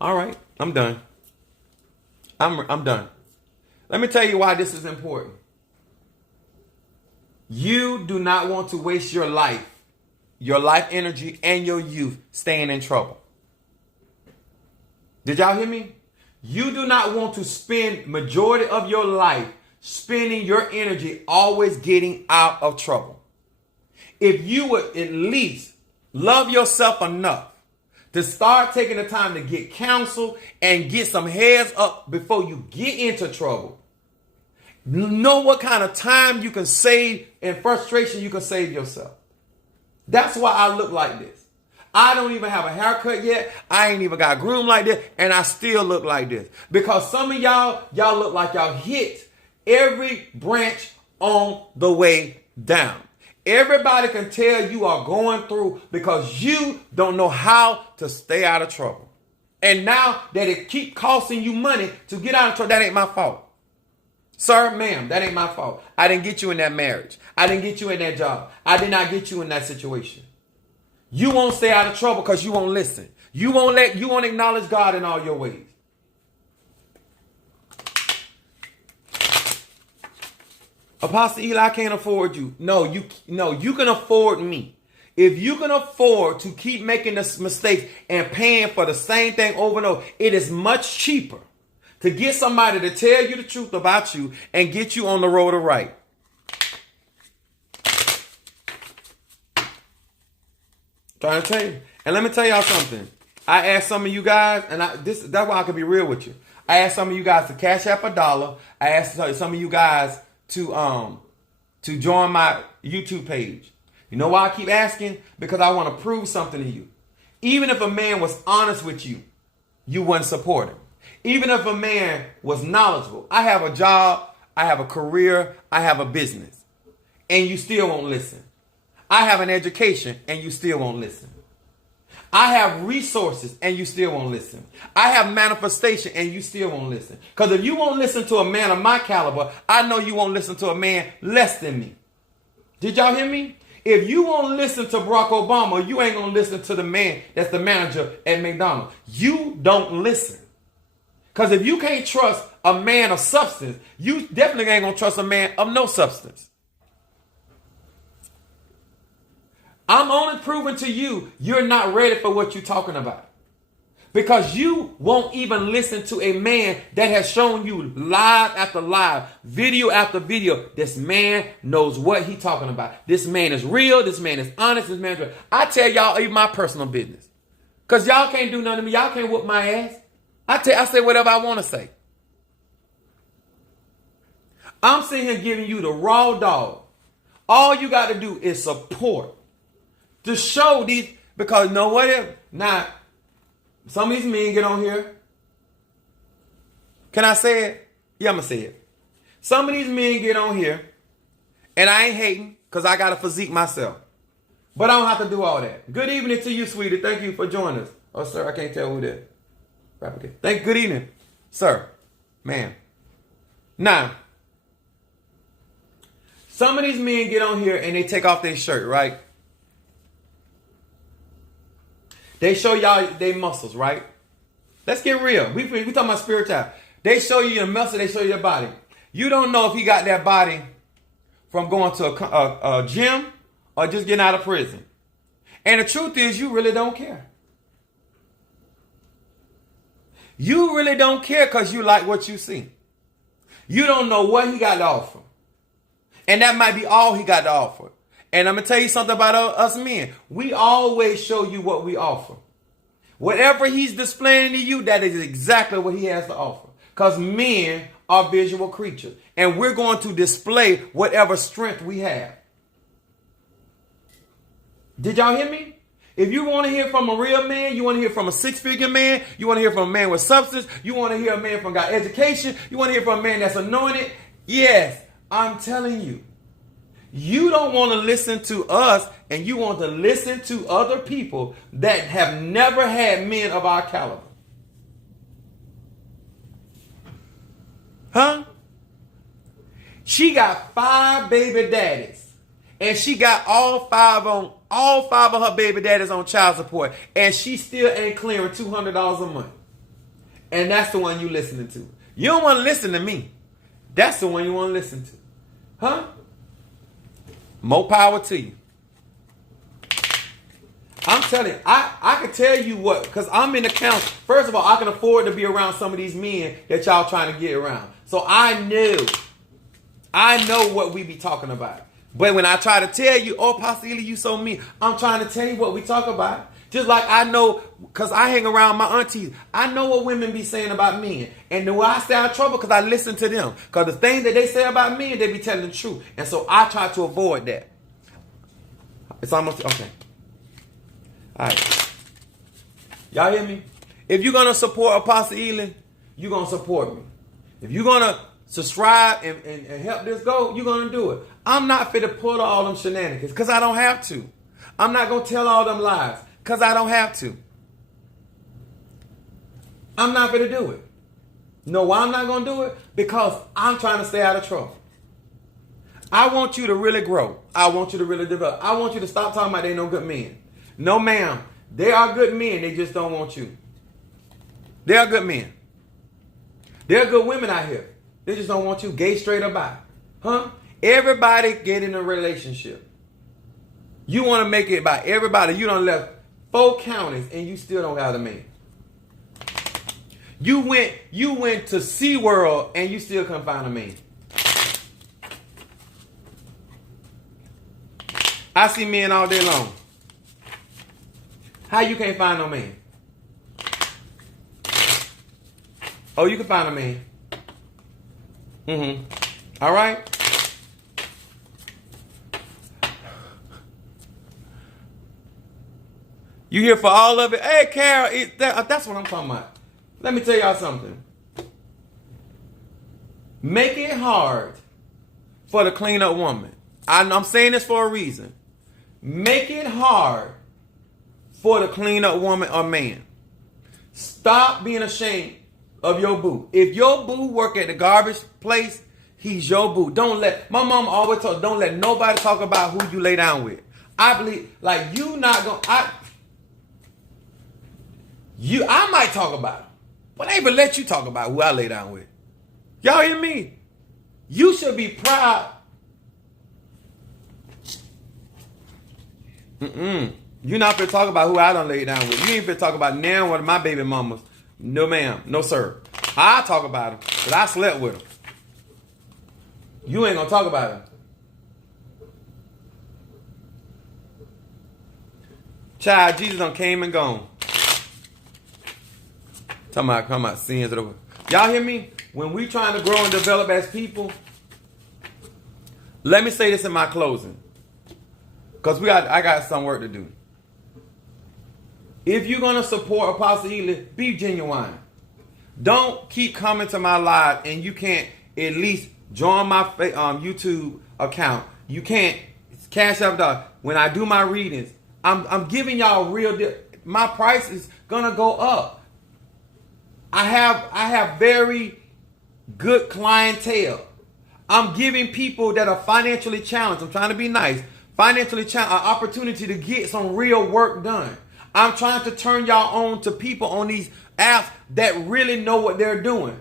All right, I'm done. I'm done. Let me tell you why this is important. You do not want to waste your life energy, and your youth staying in trouble. Did y'all hear me? You do not want to spend majority of your life spending your energy always getting out of trouble. If you would at least love yourself enough to start taking the time to get counsel and get some heads up before you get into trouble, know what kind of time you can save and frustration you can save yourself. That's why I look like this. I don't even have a haircut yet. I ain't even got groomed like this, and I still look like this. Because some of y'all look like y'all hit every branch on the way down. Everybody can tell you are going through because you don't know how to stay out of trouble. And now that it keep costing you money to get out of trouble, that ain't my fault. Sir, ma'am, that ain't my fault. I didn't get you in that marriage. I didn't get you in that job. I did not get you in that situation. You won't stay out of trouble because you won't listen. You won't acknowledge God in all your ways. Apostle Eli, I can't afford you. No, you can afford me. If you can afford to keep making this mistakes and paying for the same thing over and over, it is much cheaper to get somebody to tell you the truth about you and get you on the road to right. Trying to tell you. And let me tell y'all something. I asked some of you guys, and that's why I can be real with you. I asked some of you guys to cash up $1. I asked some of you guys to join my YouTube page. You know why I keep asking? Because I want to prove something to you. Even if a man was honest with you, you wouldn't support him. Even if a man was knowledgeable, I have a job, I have a career, I have a business, and you still won't listen. I have an education, and you still won't listen. I have resources, and you still won't listen. I have manifestation, and you still won't listen. Because if you won't listen to a man of my caliber, I know you won't listen to a man less than me. Did y'all hear me? If you won't listen to Barack Obama, you ain't going to listen to the man that's the manager at McDonald's. You don't listen. Because if you can't trust a man of substance, you definitely ain't going to trust a man of no substance. I'm only proving to you you're not ready for what you're talking about. Because you won't even listen to a man that has shown you live after live, video after video. This man knows what he's talking about. This man is real. This man is honest. This man is real. I tell y'all even my personal business. Because y'all can't do nothing to me. Y'all can't whoop my ass. I say whatever I want to say. I'm sitting here giving you the raw dog. All you got to do is support. To show these, because you know what? Now, some of these men get on here. Can I say it? Yeah, I'm going to say it. Some of these men get on here, and I ain't hating because I got a physique myself. But I don't have to do all that. Good evening to you, sweetie. Thank you for joining us. Oh, sir, I can't tell who that is. Good evening, sir, ma'am. Now, some of these men get on here and they take off their shirt, right? They show y'all their muscles, right? Let's get real. We talking about spiritual. They show you your muscle. They show you your body. You don't know if he got that body from going to a gym or just getting out of prison. And the truth is, you really don't care. You really don't care because you like what you see. You don't know what he got to offer. And that might be all he got to offer. And I'm going to tell you something about us men. We always show you what we offer. Whatever he's displaying to you, that is exactly what he has to offer. Because men are visual creatures. And we're going to display whatever strength we have. Did y'all hear me? If you want to hear from a real man, you want to hear from a six-figure man, you want to hear from a man with substance, you want to hear a man from got education, you want to hear from a man that's anointed, yes, I'm telling you. You don't want to listen to us, and you want to listen to other people that have never had men of our caliber. Huh? She got 5 baby daddies. And she got all five of her baby daddies on child support. And she still ain't clearing $200 a month. And that's the one you listening to. You don't want to listen to me. That's the one you want to listen to. Huh? More power to you. I'm telling you, I can tell you what, because I'm in the council. First of all, I can afford to be around some of these men that y'all trying to get around. So I know what we be talking about. But when I try to tell you, oh, Pastor Ely, you so mean, I'm trying to tell you what we talk about. Just like I know, because I hang around my aunties, I know what women be saying about men. And do I stay out of trouble? Because I listen to them. Because the things that they say about men, they be telling the truth. And so I try to avoid that. It's almost, okay. All right. Y'all hear me? If you're going to support Apostle Ely, you're going to support me. If you're going to subscribe and help this go, you're going to do it. I'm not fit to pull all them shenanigans because I don't have to. I'm not going to tell all them lies because I don't have to. I'm not fit to do it. Know why I'm not going to do it? Because I'm trying to stay out of trouble. I want you to really grow. I want you to really develop. I want you to stop talking about they no good men. No, ma'am. They are good men. They just don't want you. They are good men. There are good women out here. They just don't want you, gay, straight, or bi. Huh? Everybody get in a relationship. You want to make it by everybody. You done left 4 counties and you still don't got a man. You went to SeaWorld and you still couldn't find a man. I see men all day long. How you can't find no man? Oh, you can find a man. All right? You here for all of it? Hey, Carol, that's what I'm talking about. Let me tell y'all something. Make it hard for the clean-up woman. I'm saying this for a reason. Make it hard for the clean-up woman or man. Stop being ashamed of your boo. If your boo work at the garbage place, he's your boo. My mom always told, don't let nobody talk about who you lay down with. I believe, like, you not gonna, I might talk about it, but I ain't even let you talk about who I lay down with. Y'all hear me? You should be proud. You're not finna talk about who I done lay down with. You ain't finna talk about now one of my baby mamas. No, ma'am. No, sir. I talk about them, because I slept with them. You ain't gonna talk about them. Child, Jesus done came and gone. Talking about sins of the world. Y'all hear me? When we trying to grow and develop as people, let me say this in my closing, because I got some work to do. If you're going to support Apostle Ely, be genuine. Don't keep coming to my live and you can't at least join my YouTube account. You can't cash up the. When I do my readings, I'm giving y'all my price is going to go up. I have very good clientele. I'm giving people that are financially challenged. I'm trying to be nice. Financially challenged, an opportunity to get some real work done. I'm trying to turn y'all on to people on these apps that really know what they're doing.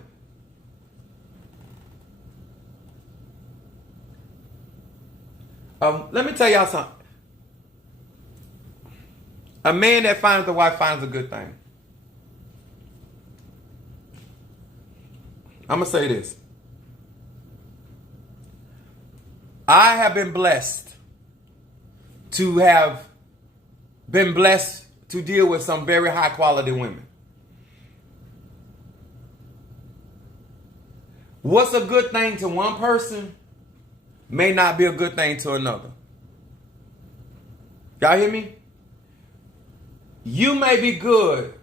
Let me tell y'all something. A man that finds a wife finds a good thing. I'm going to say this. I have been blessed to deal with some very high quality women. What's a good thing to one person may not be a good thing to another. Y'all hear me? You may be good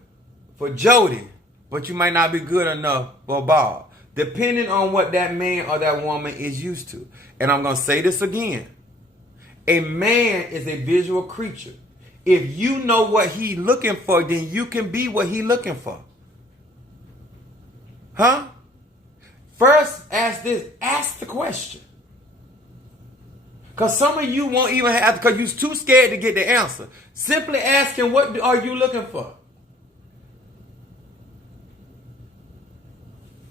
for Jody, but you might not be good enough for Bob, depending on what that man or that woman is used to. And I'm going to say this again. A man is a visual creature. If you know what he's looking for, then you can be what he's looking for. Huh? First, ask the question. Because some of you won't even have, because you're too scared to get the answer. Simply asking, what are you looking for?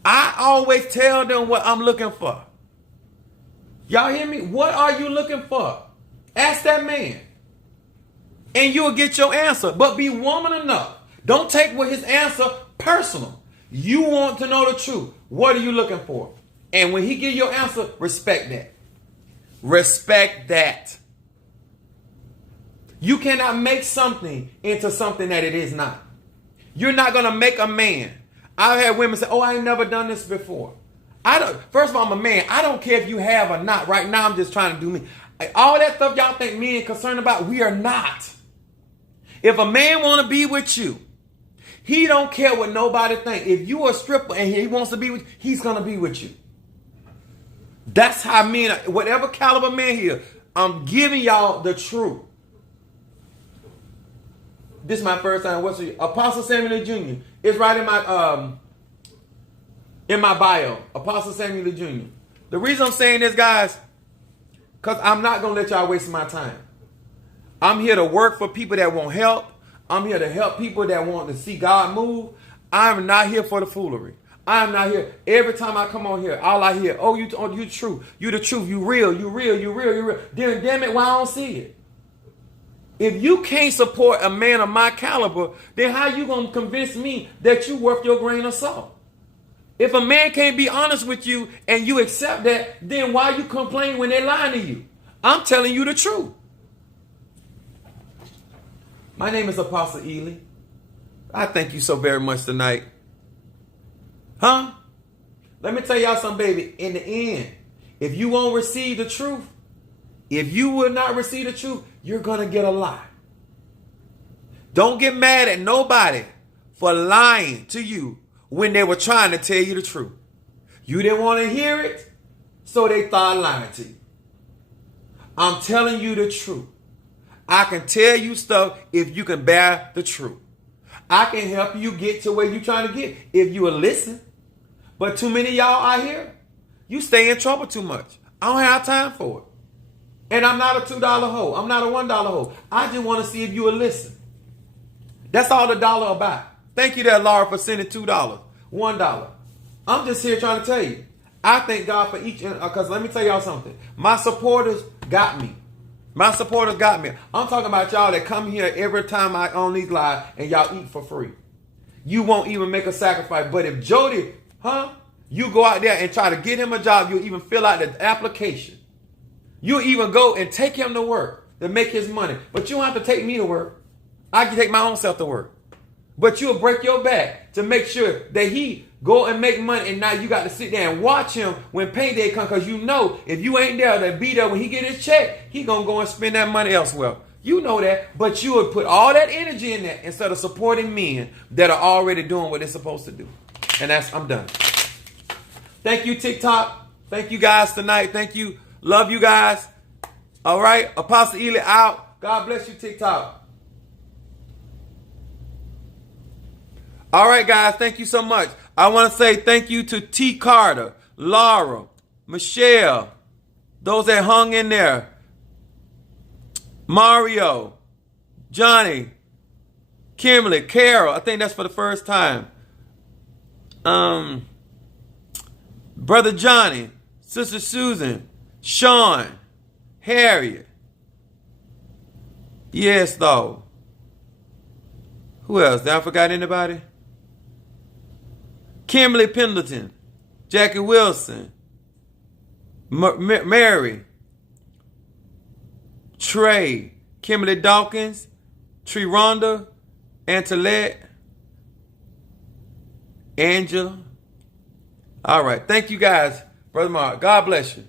I always tell them what I'm looking for. Y'all hear me? What are you looking for? Ask that man. And you'll get your answer. But be woman enough. Don't take with his answer personal. You want to know the truth. What are you looking for? And when he give your answer, respect that. Respect that. You cannot make something into something that it is not. You're not going to make a man. I've had women say, oh, I ain't never done this before. First of all, I'm a man. I don't care if you have or not. Right now, I'm just trying to do me. All that stuff y'all think men concerned about, we are not. If a man want to be with you, he don't care what nobody think. If you are a stripper and he wants to be with you, he's going to be with you. That's how men, whatever caliber man here, I'm giving y'all the truth. This is my first time. What's it? Apostle Samuel Jr. It's right in my bio. Apostle Samuel Jr. The reason I'm saying this, guys, because I'm not going to let y'all waste my time. I'm here to work for people that want help. I'm here to help people that want to see God move. I'm not here for the foolery. I'm not here. Every time I come on here, all I hear, oh, you true. You the truth. You real. You real. You real. You real. Then damn it, why I don't see it? If you can't support a man of my caliber, then how you going to convince me that you worth your grain of salt? If a man can't be honest with you and you accept that, then why you complain when they lying to you? I'm telling you the truth. My name is Apostle Ely. I thank you so very much tonight. Huh? Let me tell y'all something, baby. In the end, if you won't receive the truth, if you will not receive the truth, you're going to get a lie. Don't get mad at nobody for lying to you when they were trying to tell you the truth. You didn't want to hear it, so they started lying to you. I'm telling you the truth. I can tell you stuff if you can bear the truth. I can help you get to where you're trying to get if you will listen. But too many of y'all out here, you stay in trouble too much. I don't have time for it. And I'm not a $2 hoe. I'm not a $1 hoe. I just want to see if you will listen. That's all the dollar about. Thank you there, Laura, for sending $2, $1. I'm just here trying to tell you. I thank God for each, because let me tell y'all something. My supporters got me. My supporters got me. I'm talking about y'all that come here every time I on these live and y'all eat for free. You won't even make a sacrifice. But if Jody, you go out there and try to get him a job, you'll even fill out the application. You'll even go and take him to work to make his money. But you don't have to take me to work. I can take my own self to work. But you'll break your back to make sure that he go and make money, and now you got to sit there and watch him when payday comes, because you know if you ain't there to be there when he get his check, he gonna go and spend that money elsewhere. You know that, but you would put all that energy in that instead of supporting men that are already doing what they're supposed to do. And I'm done. Thank you, TikTok. Thank you guys tonight. Thank you. Love you guys. All right. Apostle Ely out. God bless you, TikTok. All right, guys. Thank you so much. I want to say thank you to T. Carter, Laura, Michelle, those that hung in there, Mario, Johnny, Kimberly, Carol. I think that's for the first time. Brother Johnny, Sister Susan, Sean, Harriet. Yes, though. Who else? Did I forgot anybody? Kimberly Pendleton, Jackie Wilson, Mary, Trey, Kimberly Dawkins, Tree Rhonda, Antoinette, Angela. All right. Thank you guys, Brother Mark. God bless you.